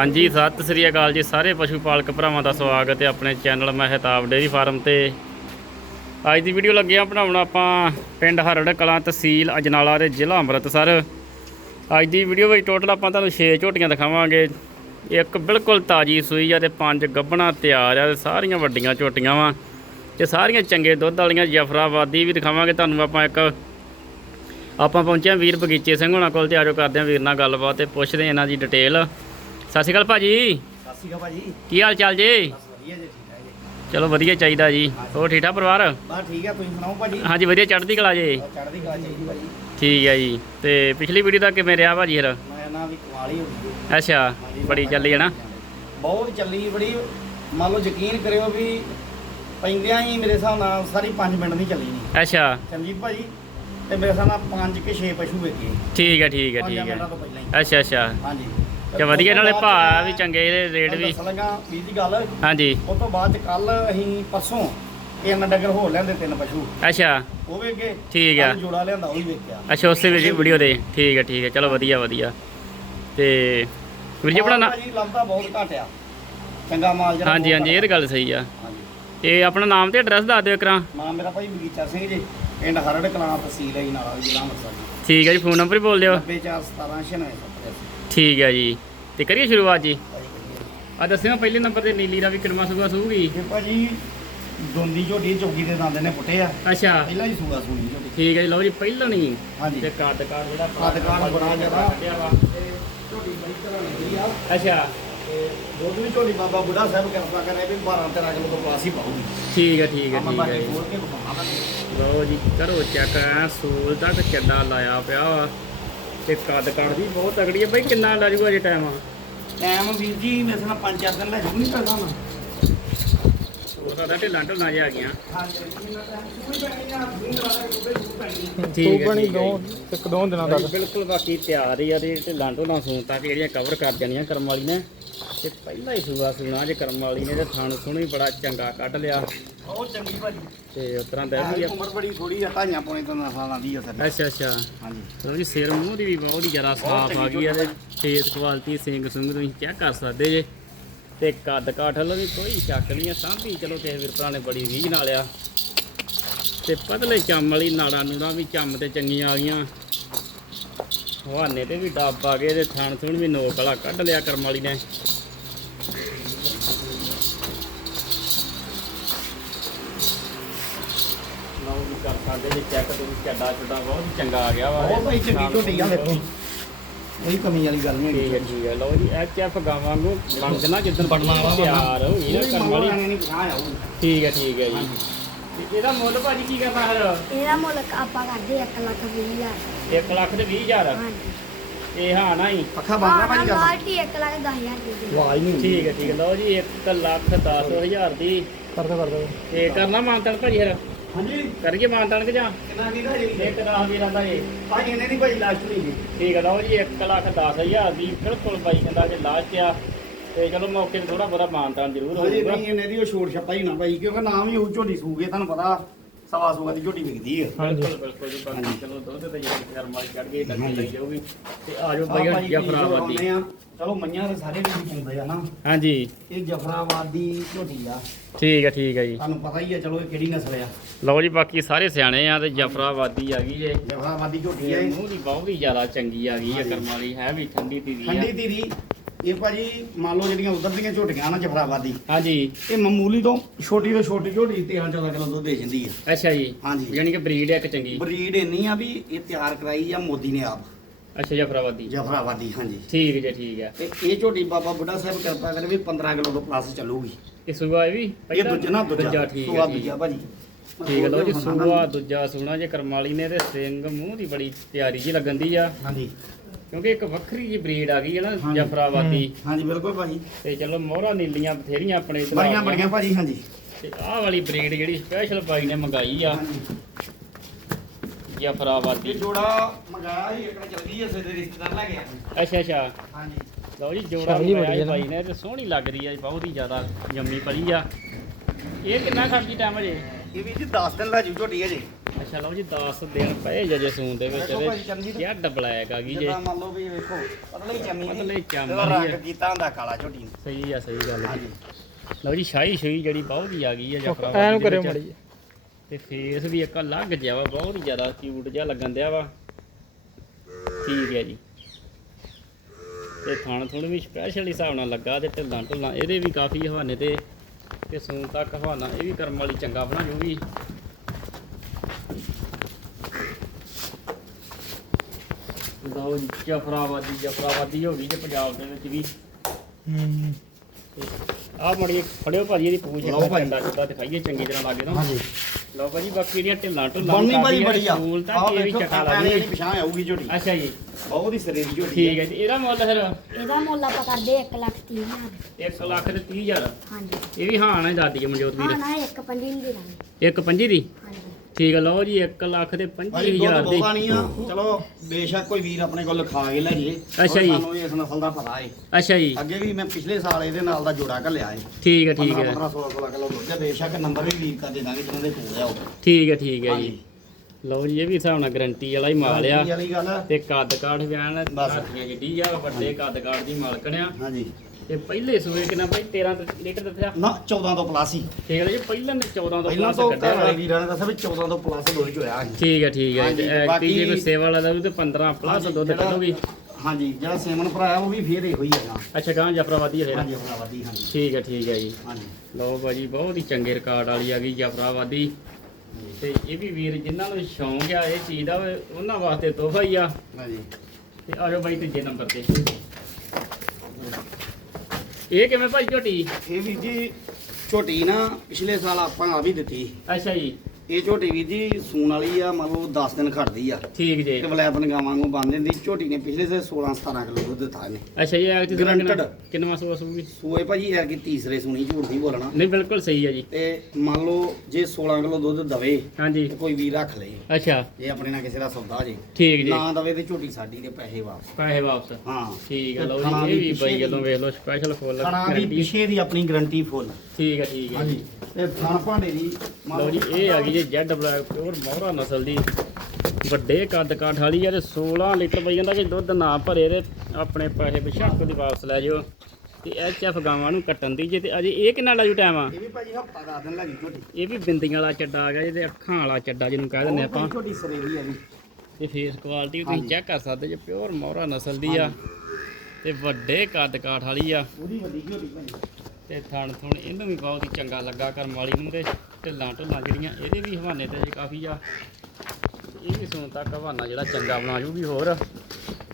ਹਾਂਜੀ, ਸਤਿ ਸ੍ਰੀ ਅਕਾਲ ਜੀ ਸਾਰੇ ਪਸ਼ੂ ਪਾਲਕ ਭਰਾਵਾਂ ਦਾ ਸਵਾਗਤ ਹੈ ਆਪਣੇ ਚੈਨਲ ਮਹਿਤਾਬ ਡੇਅਰੀ ਫਾਰਮ ਤੇ। ਅੱਜ ਦੀ ਵੀਡੀਓ ਲੱਗੇ ਆ, ਬਣਾਉਣ ਆਪਾਂ ਪਿੰਡ ਹਰੜ ਕਲਾਂ ਤਹਿਸੀਲ ਅਜਨਾਲਾ ਦੇ ਜ਼ਿਲ੍ਹਾ ਅੰਮ੍ਰਿਤਸਰ। ਅੱਜ ਦੀ ਵੀਡੀਓ ਵਿੱਚ ਟੋਟਲ ਆਪਾਂ ਤੁਹਾਨੂੰ 6 ਝੋਟੀਆਂ ਦਿਖਾਵਾਂਗੇ। ਇੱਕ ਬਿਲਕੁਲ ਤਾਜੀ ਸੂਈ ਆ ਤੇ ਪੰਜ ਗੱਭਣਾ ਤਿਆਰ ਆ ਤੇ ਸਾਰੀਆਂ ਵੱਡੀਆਂ ਝੋਟੀਆਂ ਵਾ। ਤੇ ਸਾਰੀਆਂ ਚੰਗੇ ਦੁੱਧ ਵਾਲੀਆਂ ਜਫਰਾਬਾਦੀ ਵੀ ਦਿਖਾਵਾਂਗੇ ਤੁਹਾਨੂੰ ਆਪਾਂ ਇੱਕ। ਆਪਾਂ ਪਹੁੰਚੇ ਹਾਂ ਵੀਰ ਬਗੀਚੇ ਸਿੰਘ ਹੋਣਾ ਕੋਲ, ਤੇ ਆਜੋ ਕਰਦੇ ਹਾਂ ਵੀਰ ਨਾਲ ਗੱਲਬਾਤ ਤੇ ਪੁੱਛਦੇ ਇਹਨਾਂ ਦੀ ਡਿਟੇਲ ਸਤਿ ਸ਼੍ਰੀ ਅਕਾਲ ਭਾਜੀ। ਸਤਿ ਸ਼੍ਰੀ ਅਕਾਲ ਭਾਜੀ। ਕੀ ਹਾਲ ਚਾਲ ਜੀ? ਬਸ ਵਧੀਆ ਜੀ ਠੀਕ ਹੈ ਜੀ। ਚਲੋ ਵਧੀਆ ਚਾਹੀਦਾ ਜੀ। ਹੋਰ ਠੀਕ ਠਾਕ ਪਰਿਵਾਰ? ਬਸ ਠੀਕ ਹੈ ਤੁਸੀਂ ਸੁਣਾਓ ਭਾਜੀ? ਹਾਂਜੀ ਵਧੀਆ ਚੜ੍ਹਦੀ ਕਲਾ ਜੀ। ਬਸ ਚੜ੍ਹਦੀ ਕਲਾ ਚਾਹੀਦੀ ਭਾਜੀ ਠੀਕ ਹੈ ਜੀ। ਤੇ ਪਿਛਲੀ ਵੀਡੀਓ ਦਾ ਕਿਵੇਂ ਰਿਹਾ ਭਾਜੀ ਫਿਰ? ਮੈਂ ਨਾ ਵੀ ਕਮਾਲੀ ਹੋ ਗਈ ਅੱਛਾ ਬੜੀ ਚੱਲੀ ਹੈ ਨਾ? ਬਹੁਤ ਚੱਲੀ ਬੜੀ। ਮੰਨ ਲਓ ਯਕੀਨ ਕਰਿਓ ਵੀ ਪੈਂਦਿਆਂ ਹੀ ਮੇਰੇ ਹਿਸਾਬ ਨਾਲ ਸਾਰੀ 5 ਮਿੰਟ ਨਹੀਂ ਚੱਲੀ ਨਹੀਂ। ਅੱਛਾ। ਚੰਜੀਤ ਭਾਜੀ ਤੇ ਮੇਰੇ ਹਿਸਾਬ ਨਾਲ 5 ਕੇ 6 ਪਸ਼ੂ ਵੇਖੇ ਠੀਕ ਹੈ ਠੀਕ ਹੈ ਠੀਕ ਹੀ। ਅੱਛਾ ਅੱਛਾ। ਹਾਂਜੀ। ਤੇ ਵਧੀਆ ਨਾਲੇ ਭਾਅ ਵੀ ਚੰਗੇ ਇਹਦੇ ਰੇਟ ਵੀ। ਦੱਸਣ ਲੱਗਾ ਵੀਰ ਦੀ ਗੱਲ। ਹਾਂਜੀ। ਉਸ ਤੋਂ ਬਾਅਦ ਕੱਲ ਅਸੀਂ ਪਰਸੋਂ ਇਹ ਡੰਗਰ ਹੋਰ ਲੈਂਦੇ ਤਿੰਨ ਪਸ਼ੂ। ਅੱਛਾ। ਉਹ ਵੇਖੇ ਠੀਕ ਆ। ਜੋੜਾ ਲਿਆਂਦਾ ਉਹ ਵੀ ਵੇਖਿਆ। ਅੱਛਾ ਉਸੇ ਵੀਡੀਓ ਦੇ। ਠੀਕ ਹੈ ਠੀਕ ਹੈ ਚਲੋ ਵਧੀਆ ਵਧੀਆ। ਤੇ ਵੀਰ ਜੀ ਆਪਣਾ ਨਾ ਭਾਜੀ ਲੰਬਾ ਬਹੁਤ ਘੱਟ ਆ। ਚੰਗਾ ਮਾਲ ਜਿਹੜਾ ਹਾਂਜੀ ਹਾਂਜੀ ਇਹ ਤਾਂ ਗੱਲ ਸਹੀ ਆ। ਤੇ ਆਪਣਾ ਨਾਮ ਤੇ ਐਡਰੈਸ ਦੱਸ ਦਿਓ ਇਕਰਾਂ ਨਾਮ ਮੇਰਾ ਭਾਈ ਬਗੀਚਾ ਸਿੰਘ ਜੀ ਪਿੰਡ ਹਰੜ ਕਲਾਂ ਤਹਿਸੀਲ ਹੈ ਜੀ ਨਾਲ ਜ਼ਿਲ੍ਹਾ ਅੰਮ੍ਰਿਤਸਰ ਠੀਕ ਹੈ ਜੀ ਫੋਨ ਨੰਬਰ ਹੀ ਬੋਲ ਦਿਓ। 94179697 ਠੀਕ ਹੈ ਜੀ। ਤੇ ਕਰੀਏ ਸ਼ੁਰੂਆਤ ਜੀ। ਆ ਦੱਸਿਓ ਪਹਿਲੇ ਨੰਬਰ ਤੇ ਨੀਲੀ ਦਾ ਵੀ ਕਿੰਨਵਾ ਸੂਗਾ ਸੂਗੀ। ਇਹ ਭਾਜੀ ਦੋਂਦੀ ਝੋਟੀ ਚੌਕੀ ਦੇ ਦੰਦ ਨੇ ਪੁੱਟੇ ਆ। ਅੱਛਾ। ਪਹਿਲਾਂ ਹੀ ਸੂਗਾ ਸੂਣੀ ਝੋਟੀ। ਠੀਕ ਹੈ ਜੀ ਲਓ ਜੀ ਪਹਿਲਾਂ ਨਹੀਂ। ਹਾਂਜੀ। ਤੇ ਕਾਰਡ ਕਾਰਡ ਜਿਹੜਾ ਕੱਦ ਕਾਠ ਬੜਾ ਜ਼ਿਆਦਾ। ਕੱਢਿਆ ਵਾ। ਝੋਟੀ ਬੜੀ ਤਰ੍ਹਾਂ ਲੱਗੀ ਆ। ਅੱਛਾ। ਤੇ ਦੁੱਧ ਵੀ ਝੋਟੀ ਬਾਬਾ ਬੁੱਢਾ ਸਾਹਿਬ ਕਿਰਪਾ ਕਰੇ ਵੀ 12 13 ਕਿਲੋ ਤੋਂ ਪਾਸ ਹੀ ਪਾਉਗੀ ਠੀਕ ਹੈ ਠੀਕ ਹੈ ਠੀਕ ਹੈ ਲਓ ਜੀ ਕਰੋ ਚੈੱਕ ਸੂਲ ਤੱਕ ਚੱਡਾ ਲਾਇਆ ਪਿਆ ਵਾ। ਤੇ ਕੱਦ ਕੱਦ ਦੀ ਬਹੁਤ ਤਗੜੀ ਹੈ ਬਾਈ, ਕਿੰਨਾ ਲੱਗ ਜੂਗਾ ਜੇ ਟਾਈਮ ਟਾਈਮ ਵੀਰ ਜੀ, ਮੇਰੇ ਨਾਲ 5-4 ਦਿਨ ਲੈ ਜੂ ਨਹੀਂ ਪੈਸਾ ਨਾ ਢਿੱਲਾਂ ਢੁੱਲਾਂ ਜਿਹਾ ਆ ਠੀਕ ਹੈ ਬਣੀ ਠੀਕ ਹੈ ਇੱਕ ਦੋ ਦਿਨਾਂ ਤੱਕ। ਬਿਲਕੁਲ ਬਾਕੀ ਤਿਆਰ ਹੀ ਆ ਤੇ ਢਿੱਲਾਂ ਢੁੱਲਾਂ ਸੂਣ ਤੱਕ ਜਿਹੜੀਆਂ ਕਵਰ ਕਰ ਜਾਣੀਆਂ ਕਰਮ ਵਾਲੀ ਨੇ। ਤੇ ਪਹਿਲਾਂ ਹੀ ਸੂਆ ਸੂਣਾ ਜੇ ਕਰਮ ਵਾਲੀ ਨੇ ਤੇ ਥਣ ਸੁਣ ਵੀ ਬੜਾ ਚੰਗਾ ਕੱਢ ਲਿਆ। ਬਹੁਤ ਚੰਗੀ ਭਾਜੀ। ਤੇ ਉਸ ਤਰ੍ਹਾਂ ਦਾ ਵੀ ਆ। ਉਮਰ ਬੜੀ ਥੋੜੀ ਆ ਢਾਈਆਂ ਪੌਣੇ ਤੋਂ ਸਾਲਾਂ ਦੀ ਆ ਸਾਡੀ ਅੱਛਾ ਅੱਛਾ। ਹਾਂਜੀ। ਚਲੋ ਜੀ ਸਿਰ ਮੂੰਹ ਦੀ ਵੀ ਬਹੁਤ ਹੀ ਜ਼ਿਆਦਾ ਸਾਫ਼ ਆ ਗਈ ਆ ਤੇ ਫੇਸ ਕੁਆਲਿਟੀ ਸਿੰਗ ਸੁੰਗ ਤੁਸੀਂ ਚੈੱਕ ਕਰ ਸਕਦੇ ਜੇ। ਤੇ ਕੱਦ ਕਾਠ ਵੀ ਕੋਈ ਸ਼ੱਕ ਨਹੀਂ ਆ, ਸਾਂਭੀ ਚਲੋ ਕਿਸੇ ਵੀਰ ਭਰਾ ਨੇ ਬੜੀ ਰੀਝ ਨਾਲ ਆ। ਤੇ ਪਤਲੇ ਚੰਮ ਵਾਲੀ ਨਾੜਾਂ ਨੂੜਾਂ ਵੀ ਚੰਮ ਤੇ ਚੰਗੀਆਂ ਆ ਗਈਆਂ। ਹਵਾਨੇ ਤੇ ਵੀ ਡੱਬ ਆ ਗਏ ਤੇ ਥਣ ਥੁਣ ਵੀ ਨੋਕ ਵਾਲਾ ਕੱਢ ਲਿਆ ਕਰਮ ਵਾਲੀ ਨੇ। ਲਓ ਵੀ ਕਰ ਸਕਦੇ ਜੇ ਚੈੱਕ ਤੁਸੀਂ ਚੱਡਾ ਚੱਡਾ ਬਹੁਤ ਚੰਗਾ ਆ ਗਿਆ ਵਾ। ਬਹੁਤ ਭਾਈ ਚੰਗੀ ਝੋਟੀ ਆ ਦੇਖੋ। ਕੋਈ ਕਮੀ ਵਾਲੀ ਗੱਲ ਨਹੀਂ ਠੀਕ ਹੈ ਠੀਕ ਹੈ। ਲਓ ਜੀ ਐਚ ਐਫ ਗਾਵਾਂ ਨੂੰ ਲੰਘਣਾ ਜਿੱਦਣ ਬਣਨਾ ਵਾ ਤਿਆਰ ਹੋ ਗਈ ਨਾ ਕਰਨ ਵਾਲੀ। ਠੀਕ ਹੈ ਠੀਕ ਹੈ ਜੀ। ਤੇ ਇਹਦਾ ਮੁੱਲ ਭਾਜੀ ਕੀ ਕਰਨਾ ਹੈ ਇਹਦਾ ਮੁੱਲ ਆਪਾਂ ਕਰਦੇ 1 ਲੱਖ ਵੀਹ ਹਜ਼ਾਰ। 1 ਲੱਖ ਤੇ 20000 ਹਾਂਜੀ। ਇਹ ਹਾਂ ਨਾ ਹੀ ਪੱਖਾ ਬੰਦ ਰਿਹਾ ਭਾਜੀ ਗੱਲ ਲਾਲਟੀ 1 ਲੱਖ 10000 ਦੇ ਦੇ ਵਾਹ ਨਹੀਂ ਠੀਕ ਹੈ ਠੀਕ ਹੈ। ਲਓ ਜੀ 1 ਲੱਖ 10000 ਦੀ। ਕਰਦੇ ਕਰਦੇ। ਤੇ ਕਰਨਾ ਮਾਨਤਨ ਭਾਜੀ ਫਿਰ? ਹਾਂਜੀ। ਕਰੀਏ ਮਾਨਤਨ ਕਿ ਜਾਂ? ਕਿੰਨਾ ਕਿਹਦਾ ਜੀ? ਇੱਕ ਦਾ ਵੀਰਾਂ ਦਾ ਜੀ ਭਾਜੀ ਇਹਨੇ ਨਹੀਂ ਭਾਜੀ ਲਾਸਟ ਨਹੀਂ ਜੀ ਠੀਕ ਹੈ ਲਓ ਜੀ 1 ਲੱਖ 10000 ਦੀ ਬਿਲਕੁਲ ਬਾਈ ਕਹਿੰਦਾ ਜੇ ਲਾਸਟ ਆ ਤੇ ਚਲੋ ਮੌਕੇ ਤੇ ਥੋੜਾ ਬਹੁਤਾ ਮਾਨਤਨ ਜ਼ਰੂਰ ਹੋ ਹਾਂਜੀ ਜਾਊਗਾ ਨਹੀਂ ਇਹਨੇ ਦੀ ਉਹ ਛੋੜ ਛੱਪਾ ਹੀ ਨਾ ਭਾਈ ਕਿਉਂਕਿ ਨਾਮ ਹੀ ਉਹ ਝੋਟੀ ਸੂਗੇ ਤੁਹਾਨੂੰ ਪਤਾ ਸਵਾ ਸੂਗਾ ਦੀ ਝੋਟੀ ਵਿਕਦੀ ਹੈ ਬਿਲਕੁਲ ਬਿਲਕੁਲ ਜੀ ਬਾਕੀ ਚਲੋ ਦੁੱਧ ਤੇ ਕਰਮ ਵਾਲੀ ਚੜ ਹਾਂਜੀ। ਲਈ ਜਾਊਗੀ। ਤੇ ਆ ਬਾਈ ਭਾਜੀ ਜਫਰਾਬਾਦੀ ਆ। ਚਲੋ ਮੰਨਿਆ ਤੇ ਸਾਰੇ ਵੀ ਪਾਉਂਦੇ ਆ ਨਾ। ਹਾਂਜੀ। ਇਹ ਜਫਰਾਬਾਦੀ ਝੋਟੀ ਆ। ਠੀਕ ਹੈ ਠੀਕ ਹੈ ਜੀ। ਤੁਹਾਨੂੰ ਪਤਾ ਹੀ ਆ ਚਲੋ ਇਹ ਕਿਹੜੀ ਨਸਲ ਆ। ਲਓ ਜੀ ਬਾਕੀ ਸਾਰੇ ਸਿਆਣੇ ਆ ਤੇ ਜਫਰਾਬਾਦੀ ਆ ਗਈ ਜੇ ਜਫਰਾਬਾਦੀ ਝੋਟੀ ਆ ਇਹ ਮੂੰਹ ਦੀ ਬਹੁਤ ਹੀ ਜ਼ਿਆਦਾ ਚੰਗੀ ਆ ਗਈ ਆ ਹਾਂਜੀ। ਕਰਮ ਵਾਲੀ ਹੈ ਵੀ ਠੰਡੀ ਪੀਵੀ ਠੰਡੀ ਧੀਰੀ ਇਹ ਭਾਜੀ ਮੰਨ ਲਓ ਜਿਹੜੀਆਂ ਉਧਰ ਦੀਆਂ ਝੋਟੀਆਂ ਨਾ ਜਫਰਾਬਾਦੀ ਹਾਂਜੀ। ਇਹ ਮਾਮੂਲੀ ਤੋਂ ਛੋਟੀ ਤੋਂ ਛੋਟੀ ਝੋਟੀ 13 14 ਕਿਲੋ ਦੁੱਧ ਦੇ ਜਾਂਦੀ ਹੈ ਅੱਛਾ ਜੀ। ਹਾਂਜੀ। ਯਾਨੀ ਕਿ ਬਰੀਡ ਇੱਕ ਚੰਗੀ। ਬਰੀਡ ਇੰਨੀ ਆ ਵੀ ਇਹ ਤਿਆਰ ਕਰਾਈ ਆ ਮੋਦੀ ਨੇ ਆਪ। ਅੱਛਾ ਜਫਰਾਬਾਦੀ। ਜਫਰਾਬਾਦੀ ਹਾਂਜੀ। ਠੀਕ ਜੇ ਠੀਕ ਆ ਤੇ ਇਹ ਝੋਟੀ ਬਾਬਾ ਬੁੱਢਾ ਸਾਹਿਬ ਕਿਰਪਾ ਕਰੇ ਵੀ 15 ਕਿਲੋ ਤੋਂ ਪਲੱਸ ਚੱਲੂਗੀ। ਇਹ ਸੂਆ ਇਹ ਵੀ ਇਹ? ਦੂਜਾ ਨਾ ਦੂਜਾ। ਠੀਕ ਠੀਕ ਦੂਜਾ ਭਾਜੀ। ਠੀਕ ਲਓ ਜੀ ਸੂਆ ਦੂਜਾ ਸੂਣਾ ਜੇ ਕਰਮ ਵਾਲੀ ਨੇ ਤੇ ਸਿੰਘ ਮੂੰਹ ਦੀ ਬੜੀ ਤਿਆਰੀ ਜੀ ਲੱਗਣ ਦੀ ਆ। ਹਾਂਜੀ। ਕਿਉਂਕਿ ਇੱਕ ਵੱਖਰੀ ਜੀ ਬਰੀਡ ਆ ਗਈ ਹੈ ਨਾ। ਜਫਰਾਬਾਦੀ। ਹਾਂਜੀ ਬਿਲਕੁਲ ਭਾਜੀ। ਤੇ ਚਲੋ ਮੋਹਰਾ ਨੀਲੀਆਂ ਬਥੇਰੀਆਂ ਆਪਣੇ ਆ ਬੜੀਆਂ। ਬੜੀਆਂ ਭਾਜੀ ਹਾਂਜੀ। ਤੇ ਆਹ ਵਾਲੀ ਬਰੀਡ ਜਿਹੜੀ ਸਪੈਸ਼ਲ ਬਾਈ ਨੇ ਮੰਗਾਈ ਆ। ਜਫਰਾਬਾਦੀ ਇਹ ਜੋੜਾ ਮੰਗਾਇਆ ਸੀ ਇੱਕ ਨੇ ਚਲ ਗਈ ਐ ਦੇ ਰਿਸ਼ਤੇਦਾਰ ਲੈ ਗਿਆ ਅੱਛਾ ਅੱਛਾ। ਹਾਂਜੀ। ਲਓ ਜੀ ਜੋੜਾ ਸ਼ਾਹੀ ਮੰਗਾਇਆ ਬੜੀ ਸੀ ਆ ਨਾ। ਬਾਈ ਨੇ ਤੇ ਸੋਹਣੀ ਲੱਗ ਰਹੀ ਆ ਜੀ, ਬਹੁਤ ਹੀ ਜ਼ਿਆਦਾ ਜੰਮੀ ਪਲੀ ਆ। ਇਹ ਕਿੰਨਾ ਖਰਚੀ ਟਾਈਮ ਅਜੇ ਇਹ ਵੀ ਜੀ 10 ਦਿਨ ਦਾ ਜੂ ਝੋਟੀ ਹੈ ਜੀ। ਅੱਛਾ ਲਓ ਜੀ 10 ਦਿਨ ਪਏ ਜੇ ਸੂਨ ਦੇ ਵਿੱਚ ਦੇਖੋ ਭਾਈ ਚੰਗੀ ਇਹਦੇ ਕਿਆ ਬਲੈਕ ਆ ਗਈ ਜੇ। ਜਿੱਦਾਂ ਮੰਨ ਲਓ ਵੀ ਵੇਖੋ ਪਤਲੀ ਦੀ ਪਤਲੀ ਇਹਦਾ ਦੀ ਰੰਗ ਆ। ਕੀਤਾ ਹੁੰਦਾ ਕਾਲਾ ਝੋਟੀ ਨੂੰ। ਸਹੀ ਆ ਸਹੀ ਗੱਲ ਜੀ। ਲਓ ਜੀ ਸ਼ਾਹੀ ਸ਼ੂਈ ਜਿਹੜੀ ਬਹੁਤ ਹੀ ਆ ਗਈ ਹੈ ਜਫਰਾ ਐਨੂੰ ਕਰਿਓ ਮੜੀ ਤੇ ਫੇਸ ਵੀ ਇੱਕ ਅਲੱਗ ਜਿਹਾ ਵਾ ਬਹੁਤ ਹੀ ਜ਼ਿਆਦਾ ਕਿਊਟ ਜਿਹਾ ਲੱਗਣ ਦਿਆ ਵਾ। ਠੀਕ ਹੈ ਜੀ। ਤੇ ਥਣ ਥੁਣ ਵੀ ਸਪੈਸ਼ਲ ਹਿਸਾਬ ਨਾਲ ਲੱਗਾ ਤੇ ਢਿੱਲਾਂ ਢੁੱਲਾਂ ਇਹਦੇ ਵੀ ਕਾਫੀ ਹਵਾਨੇ ਤੇ ਤੇ ਸੂਨ ਤੱਕ ਹਵਾਨਾ ਇਹ ਵੀ ਕਰਮ ਵਾਲੀ ਚੰਗਾ ਬਣਾ ਜੂਗੀ। ਲਓ ਜੀ ਜਫਰਾਬਾਦੀ ਜਫਰਾਬਾਦੀ ਹੋ ਗਈ ਜੇ ਪੰਜਾਬ ਦੇ ਵਿੱਚ ਵੀ। ਹੂੰ। ਆਹ ਮੜੀ ਫੜਿਓ ਭਾਜੀ ਇਹਦੀ ਪੂਛ ਲਓ ਦਿਖਾਈਏ ਚੰਗੀ ਤਰ੍ਹਾਂ ਲਾਗੇ ਤੋਂ ਹਾਂਜੀ। ਲਓ ਭਾਜੀ ਬਾਕੀ ਜਿਹੜੀਆਂ ਢਿੱਲਾਂ ਢੁੱਲਾਂ ਬੰਨੀ ਭਾਈ ਬੜੀ ਆ ਸੂਲ ਤਾਂ ਆਹ ਇਹ ਵੀ ਵੇਖੋ ਚੱਕਾ ਆਊਗੀ ਝੋਟੀ ਅੱਛਾ ਜੀ। ਬਹੁਤ ਹੀ ਸਿਰੇ ਦੀ ਝੋਟੀ ਠੀਕ ਹੈ ਜੀ ਇਹਦਾ ਮੁੱਲ ਫਿਰ? ਇਹਦਾ ਮੁੱਲ ਆਪਾਂ ਕਰਦੇ 1 ਲੱਖ 30 ਹਜ਼ਾਰ। 1 ਲੱਖ ਤੇ 30000 ਹਾਂਜੀ। ਇਹ ਵੀ ਹਾਂ ਨਾ ਦਾਦੀ ਜੀ ਮਨਜੋਤ ਹਾਂ ਵੀਰ ਨਾ ਇੱਕ ਪੰਜੀ ਨਹੀਂ ਦੇਣਾ ਇੱਕ ਪੰਜੀ ਦੀ ਹਾਂਜੀ। ਠੀਕ ਹੈ ਲਓ ਜੀ 1 ਲੱਖ ਤੇ ਭਾਈ 25000 ਦੁੱਧ ਦੀ। ਬੋਗਾ ਨਹੀਂ ਆ। ਚਲੋ ਬੇਸ਼ੱਕ ਕੋਈ ਵੀਰ ਆਪਣੇ ਕੋਲ ਲਿਖਾ ਕੇ ਲੈ ਜੇ। ਅੱਛਾ ਜੀ। ਸਾਨੂੰ ਇਸ ਨਸਲ ਦਾ ਪਤਾ ਏ। ਅੱਛਾ ਜੀ। ਅੱਗੇ ਵੀ ਮੈਂ ਪਿਛਲੇ ਸਾਲ ਇਹਦੇ ਨਾਲ ਦਾ ਜੋੜਾ ਘੱਲਿਆ ਏ। ਠੀਕ ਹੈ ਠੀਕ 15 ਹੈ 15 16 16 ਕਿਲੋ ਦੁੱਧ ਹੈ ਬੇਸ਼ੱਕ ਨੰਬਰ ਵੀ ਲੀਕ ਕਰ ਦੇ ਦਾਂਗੇ ਜਿਹਨਾਂ ਦੇ ਕੋਲ ਆ ਉਹ। ਠੀਕ ਹੈ ਠੀਕ ਹੈ ਜੀ। ਲਓ ਜੀ ਇਹ ਵੀ ਹਿਸਾਬ ਨਾਲ ਗਰੰਟੀ ਵਾਲਾ ਹੀ ਮਾਲ ਆ। ਵਾਲੀ ਗੱਲ ਆ। ਤੇ ਕੱਦ ਕਾਠ ਬਿਆਨ ਬਸ। ਹਾਥੀਆਂ ਜਿੱਡੀ ਆ ਵੱਡੇ ਕੱਦ ਕਾਠ ਦੀ ਮਾਲਕਣ ਆ। ਹਾਂਜੀ। ਤੇ ਪਹਿਲੇ ਸੂਏ ਕਿੰਨਾ ਭਾਈ 13 ਲੀਟਰ ਦੱਸਿਆ ਨਾ 14 ਤੋਂ ਪਲੱਸ ਹੀ। ਠੀਕ ਹੈ ਜੀ ਪਹਿਲਾਂ ਨੇ 14 ਤੋਂ ਪਹਿਲਾਂ ਪਲੱਸ ਤੋਂ ਘਰ। ਵਾਲੇ ਵੀਰਾਂ ਨੇ ਦੱਸਿਆ ਵੀ 14 ਤੋਂ ਪਲੱਸ ਦੁੱਧ ਚ ਹੋਇਆ ਸੀ। ਠੀਕ ਹੈ ਠੀਕ ਹੈ। ਤੇ ਬਾਕੀ- ਜੇ ਕੋਈ ਸੇਵਾ ਵਾਲਾ ਦਾ ਤੇ 15 ਪਲੱਸ ਦੁੱਧ ਕੱਢੋਗੀ। ਹਾਂਜੀ ਜਿਹੜਾ ਸੇਮਨ ਭਰਾਇਆ ਉਹ ਵੀ ਫੇਰ ਇਹੋ ਹੀ ਹੈਗਾ ਅੱਛਾ ਗਾਂ ਜਫਰਾਬਾਦੀ ਹੈ ਹਾਂਜੀ ਆਪਣਾ ਵਾਦੀ ਹਾਂਜੀ। ਠੀਕ ਹੈ ਠੀਕ ਹੈ ਜੀ। ਹਾਂਜੀ। ਲਓ ਭਾਜੀ ਬਹੁਤ ਹੀ ਚੰਗੇ ਰਿਕਾਰਡ ਵਾਲੀ ਆ ਗਈ ਜਫਰਾਬਾਦੀ ਤੇ ਇਹ ਵੀ ਵੀਰ ਜਿਨ੍ਹਾਂ ਨੂੰ ਸ਼ੌਂਕ ਆ ਇਹ ਚੀਜ਼ ਦਾ ਉਹ- ਉਹਨਾਂ ਵਾਸਤੇ ਤੋਹਫਾ ਹੀ ਆ। ਹਾਂਜੀ। ਤੇ ਆ ਜਾਓ ਬਾਈ ਤੀਜੇ ਨੰਬਰ ਤੇ। ਇਹ ਕਿਵੇਂ ਭਾਈ ਝੋਟੀ? ਇਹ ਵੀ ਜੀ ਝੋਟੀ ਨਾ ਪਿਛਲੇ ਸਾਲ ਆਪਾਂ ਆ ਵੀ ਦਿੱਤੀ। ਅੱਛਾ ਜੀ। ਇਹ ਝੋਟੀ ਵੀ ਜੀ ਸੂਣ ਵਾਲੀ ਆ ਮੰਨ ਲਓ 10 ਦਿਨ ਖੜਦੀ ਆ। ਠੀਕ ਜੀ। ਤੇ ਵਲੈਤਨ ਗਾਵਾਂ ਨੂੰ ਬੰਨ ਦਿੰਦੀ। ਝੋਟੀ ਨੇ ਪਿਛਲੇ ਸੇ 16 17 ਕਿਲੋ ਦੁੱਧ ਦਿੱਤਾ ਇਹਨੇ। ਅੱਛਾ ਜੀ ਐਕਟੀ Granted। ਕਿੰਨਾ ਸੂਆ ਸੂਗੀ ਸੂਏ ਭਾਜੀ ਯਾਰ ਕੀ ਤੀਸਰੇ ਸੂਣੀ ਝੂਠ ਨਹੀਂ ਬੋਲਣਾ। ਨਹੀਂ ਬਿਲਕੁਲ ਸਹੀ ਹੈ ਜੀ। ਤੇ ਮੰਨ ਲਓ ਜੇ 16 ਕਿਲੋ ਦੁੱਧ ਦਵੇ ਹਾਂਜੀ। ਤੇ ਕੋਈ ਵੀ ਰੱਖ ਲੇ ਅੱਛਾ। ਜੇ ਆਪਣੇ ਨਾਲ ਕਿਸੇ ਦਾ ਸੌਦਾ ਜੇ। ਠੀਕ ਜੀ। ਨਾ ਦਵੇ ਤੇ ਝੋਟੀ ਸਾਡੀ ਦੇ ਪੈਸੇ ਵਾਪਸ। ਪੈਸੇ ਵਾਪਸ। ਹਾਂ। ਠੀਕ ਹੈ ਲਓ ਜੀ ਇਹ ਵੀ ਵੀ ਬਾਈ ਜਦੋਂ ਵੇਖ ਲਓ ਸਪੈਸ਼ਲ ਫੁੱਲ ਖਾਣਾ ਦੀ ਪਿਛੇ ਦੀ ਆਪਣੀ ਗਰੰਟੀ ਫੁੱਲ। ਠੀਕ ਹੈ ਠੀਕ ਹੈ ਹਾਂਜੀ। ਤੇ ਥਣ ਭਾਂਡੇ ਦੀ ਲਓ ਜੀ ਇਹ ਆ ਗਈ ਜੀ ਜੈਡ ਬਲੈਕ ਪਿਓਰ ਮੋਹਰਾ ਨਸਲ ਦੀ। ਵੱਡੇ ਕੱਦ ਕਾਠ ਵਾਲੀ ਆ ਤੇ 16 ਲੀਟਰ ਪਈ ਜਾਂਦਾ ਕਿ ਦੁੱਧ ਨਾ ਭਰੇ ਤੇ ਆਪਣੇ ਪੈਸੇ ਬਿਸ਼ੱਕ ਦੀ ਵਾਪਸ ਲੈ ਜਾਓ ਤੇ ਐਚ ਐਫ ਗਾਵਾਂ ਨੂੰ ਕੱਟਣ ਦੀ ਜੇ ਤੇ ਅਜੇ ਇਹ ਕਿੰਨਾ ਲਾਜੂ ਟਾਈਮ ਆ? ਇਹ ਵੀ ਭਾਜੀ ਹਫਤਾ ਦਾ ਦਿਨ ਲੱਗੀ ਝੋਟੀ ਇਹ ਵੀ ਬਿੰਦੀਆਂ ਵਾਲਾ ਚੱਡਾ ਆ ਗਿਆ ਜਿਹਦੇ ਅੱਖਾਂ ਵਾਲਾ ਚੱਡਾ ਜਿਹਨੂੰ ਕਹਿ ਦਿੰਦੇ ਆਪਾਂ। ਝੋਟੀ ਸਰੇ ਦੀ ਆ ਵੀ ਤੇ ਫੇਸ ਕੁਆਲਿਟੀ ਤੁਸੀਂ। ਚੈੱਕ ਕਰ ਸਕਦੇ ਜੇ ਪਿਓਰ ਮੋਹਰਾ ਨਸਲ ਦੀ ਆ। ਤੇ ਵੱਡੇ ਕੱਦ ਕਾਠ ਵਾਲੀ ਆ। ਉਹਦੀ ਵੱਡੀ ਝੋਟੀ ਭਾਜੀ? ਤੇ ਥਣ ਥੁਣ ਇਹਨੂੰ ਵੀ ਬਹੁਤ ਹੀ ਚੰਗਾ ਲੱਗਾ ਕਰਮ ਵਾਲੀ ਨੂੰ ਤੇ ਢਿੱਲਾਂ ਢੁੱਲਾਂ ਜਿਹੜੀਆਂ ਇਹਦੇ ਵੀ ਹਵਾਨੇ ਤੇ ਕਾਫੀ ਆ। ਇਹ ਵੀ ਸੋਨ ਤੱਕ ਹਵਾਨਾ ਜਿਹੜਾ ਚੰਗਾ ਬਣਾ ਜੂਗੀ ਹੋਰ।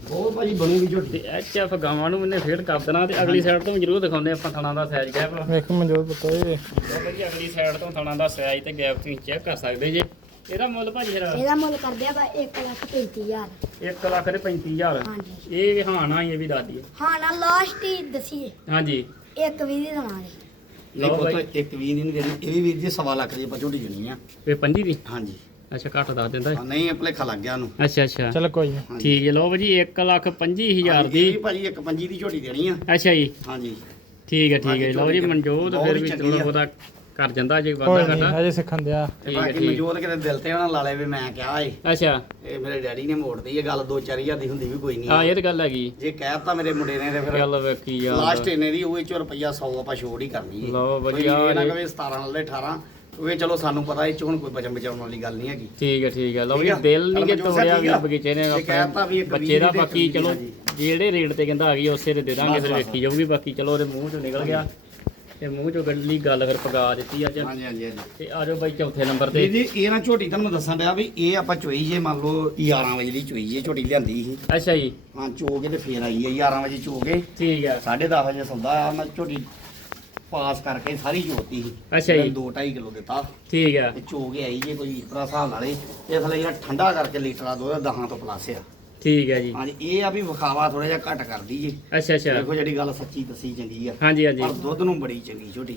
ਬਹੁਤ ਭਾਜੀ ਬਣੂਗੀ ਝੋਟੀ। ਤੇ ਐਚ ਐਫ ਗਾਵਾਂ ਨੂੰ ਇਹਨੇ ਫੇਰ ਕਰ ਦੇਣਾ ਤੇ ਅਗਲੀ ਸਾਈਡ ਤੋਂ ਵੀ ਜ਼ਰੂਰ ਦਿਖਾਉਂਦੇ ਆਪਾਂ ਥਣਾ ਦਾ ਸਾਈਜ਼ ਗੈਪ ਵੇਖ ਮਨਜੋਤ ਪਤਾ ਇਹ। ਲਓ ਜੀ ਅਗਲੀ ਸਾਈਡ ਤੋਂ ਥਣਾ ਦਾ ਸਾਈਜ਼ ਤੇ ਗੈਪ ਤੁਸੀਂ ਚੈੱਕ ਕਰ ਸਕਦੇ ਜੇ। ਇਹਦਾ ਮੁੱਲ ਭਾਜੀ ਫਿਰ? ਇਹਦਾ ਮੁੱਲ ਕਰਦੇ ਆ 1 ਲੱਖ 35 ਹਜ਼ਾਰ। 1 ਲੱਖ ਤੇ 35000 ਹਾਂਜੀ। ਇਹ ਵੀ ਹਾਂ ਨਾ ਇਹ ਵੀ ਦੱਸ ਦਈਏ ਹਾਂ ਨਾ ਲਾਸਟ ਹੀ ਦਸੀਏ। ਹਾਂਜੀ। ਇੱਕ ਵੀ ਦੀ ਦਵਾਂਗੇ। ਨਹੀਂ ਲਓ ਬਾਈ ਪੁੱਤ ਇੱਕ ਵੀ ਨਹੀਂ ਦੇਣੀ ਇਹ ਵੀ ਵੀਰ ਜੀ ਸਵਾ ਲੱਖ ਦੀ ਆਪਾਂ ਝੋਟੀ ਜੁਣੀ ਆ। ਇਹ ਪੰਜੀ ਦੀ? ਹਾਂਜੀ। ਅੱਛਾ ਘੱਟ ਦੱਸ ਦਿੰਦਾ ਹਾਂ, ਨਹੀਂ ਇਹ ਭੁਲੇਖਾ ਲੱਗ ਗਿਆ ਉਹਨੂੰ। ਅੱਛਾ ਅੱਛਾ। ਚੱਲ ਕੋਈ ਨਹੀਂ ਹਾਂਜੀ। ਠੀਕ ਹੈ ਲਓ ਭਾਜੀ 1 ਲੱਖ 25000 ਇਹ ਦੀ। ਵੀ ਭਾਜੀ ਇੱਕ ਪੰਜੀ ਦੀ ਝੋਟੀ ਦੇਣੀ ਆ। ਅੱਛਾ ਜੀ। ਹਾਂਜੀ। ਠੀਕ ਹੈ ਠੀਕ ਹੈ। ਬਾਕੀ ਲਓ ਜੀ ਝੋਟੀ ਮਨਜੋਤ ਬਹੁਤ ਫਿਰ ਵੀ ਚੰਗੀ ਥੋੜਾ। ਬਹੁਤਾ ਕਰ ਜਾਂਦਾ ਜੇ ਕੋਈ ਵਾਧਾ ਨਹੀਂ ਹਜੇ ਸਿੱਖਣ ਦਿਆ। ਤੇ ਠੀਕ ਹੈ ਬਾਕੀ ਠੀਕ। ਮਨਜੋਤ ਕਿਤੇ ਦਿਲ ਤੇ ਉਹਨਾਂ ਲਾ ਲਏ ਵੀ ਮੈਂ ਕਿਹਾ ਏ। ਅੱਛਾ। ਇਹ ਮੇਰੇ ਡੈਡੀ ਨੇ ਮੋੜਦੀ ਇਹ ਗੱਲ 2-4000 ਦੀ ਹੁੰਦੀ ਵੀ ਕੋਈ ਨਹੀਂ ਹਾਂ ਇਹ ਤਾਂ ਗੱਲ ਹੈਗੀ। ਜੇ ਕਹਿਤਾ ਮੇਰੇ ਮੁੰਡੇ ਨੇ ਤੇ ਫਿਰ ਗੱਲ ਵੇਖੀ ਯਾਰ ਲਾਸਟ ਇਹਨੇ ਦੀ ਉਹ ਚੋਂ ਰੁਪਈਆ 100 ਆਪਾਂ ਛੋੜ ਹੀ ਕਰਨੀ ਹੈ ਲਓ ਕੋਈ ਵਧੀਆ ਇਹ ਨਾ ਜੀ। ਕਵੇ 17 ਨਾਲ ਦੇ 18 ਉਹ ਚਲੋ ਸਾਨੂੰ ਪਤਾ ਇਹ ਚ ਹੁਣ ਕੋਈ ਬਚਨ ਬਚਾਉਣ ਵਾਲੀ ਗੱਲ ਨਹੀਂ ਹੈਗੀ। ਠੀਕ ਹੈ ਠੀਕ ਹੈ। ਲਓ ਠੀਕ ਜੀ ਆ? ਦਿਲ ਨਹੀਂ ਕਿ ਤੋੜਿਆ ਸਾਹਿਬ ਵੀ ਠੀਕ ਆ? ਬਗੀਚੇ ਨੇ ਜੇ ਕਹਿਤਾ ਵੀ ਆਪਣੇ ਇੱਕ ਬੱਚੇ ਦਾ ਵੀਹ ਦੀ ਤੇ ਬਾਕੀ ਇੱਕ ਵੀਹ ਚਲੋ ਦੀ। ਜਿਹੜੇ ਰੇਟ ਤੇ ਕਹਿੰਦਾ ਆ ਗਈ ਉਸੇ ਦੇ ਦੇ ਦਾਂਗੇ ਬਸ, ਫਿਰ ਬਸ। ਵੇਖੀ ਜਾਊਗੀ ਬਾਕੀ ਚਲੋ ਉਹਦੇ ਮੂੰਹ ਚੋਂ ਨਿਕਲ ਗਿਆ। ਤੇ ਮੂੰਹ ਚੋਂ ਗੱਲੀ ਗੱਲ ਫਿਰ ਪਗਾ ਦਿੱਤੀ ਅੱਜ ਹਾਂਜੀ ਹਾਂਜੀ ਹਾਂਜੀ। ਤੇ ਆ ਜਾਓ ਬਾਈ ਚੌਥੇ ਨੰਬਰ ਤੇ। ਜੀ ਇਹ ਨਾ ਝੋਟੀ ਤੁਹਾਨੂੰ ਮੈਂ ਦੱਸਾਂ ਡਿਆ ਵੀ ਇਹ ਆਪਾਂ ਚੋਈ ਜੇ ਮੰਨ ਲਓ 11 ਵਜੇ ਦੀ ਚੋਈ ਜੇ ਝੋਟੀ ਲਿਆਂਦੀ ਸੀ। ਅੱਛਾ ਜੀ। ਹਾਂ ਚੋ ਕੇ ਤੇ ਫੇਰ ਆਈ ਹੈ 11 ਵਜੇ ਚੋ ਕੇ। ਠੀਕ ਹੈ 10:30 ਵਜੇ ਸੌਦਾ ਆ ਮੈਂ ਝੋਟੀ ਪਾਸ ਕਰਕੇ ਸਾਰੀ ਜੋਤੀ ਸੀ। ਅੱਛਾ ਜੀ। 2.5 ਕਿਲੋ ਦਿੱਤਾ। ਠੀਕ ਹੈ ਤੇ ਚੋ ਕੇ ਆਈ ਜੇ ਕੋਈ ਇਸ ਤਰ੍ਹਾਂ ਹਿਸਾਬ ਨਾਲ ਥਲੇ ਜਿਹੜਾ ਠੰਡਾ ਕਰਕੇ ਲੀਟਰ ਦਾ ਦੁੱਧ 10 ਤੋਂ ਪਲੱਸ ਆ। ਠੀਕ ਹੈ ਜੀ। ਹਾਂਜੀ ਇਹ ਆ ਵੀ ਵਿਖਾਵਾ ਥੋੜਾ ਜਿਹਾ ਘੱਟ ਕਰਦੀ ਜੇ ਅੱਛਾ ਅੱਛਾ। ਦੇਖੋ ਜਿਹੜੀ ਗੱਲ ਸੱਚੀ ਦੱਸੀ ਜਾਂਦੀ ਆ। ਹਾਂਜੀ ਹਾਂਜੀ। ਪਰ ਦੁੱਧ ਨੂੰ ਬੜੀ ਚੰਗੀ ਝੋਟੀ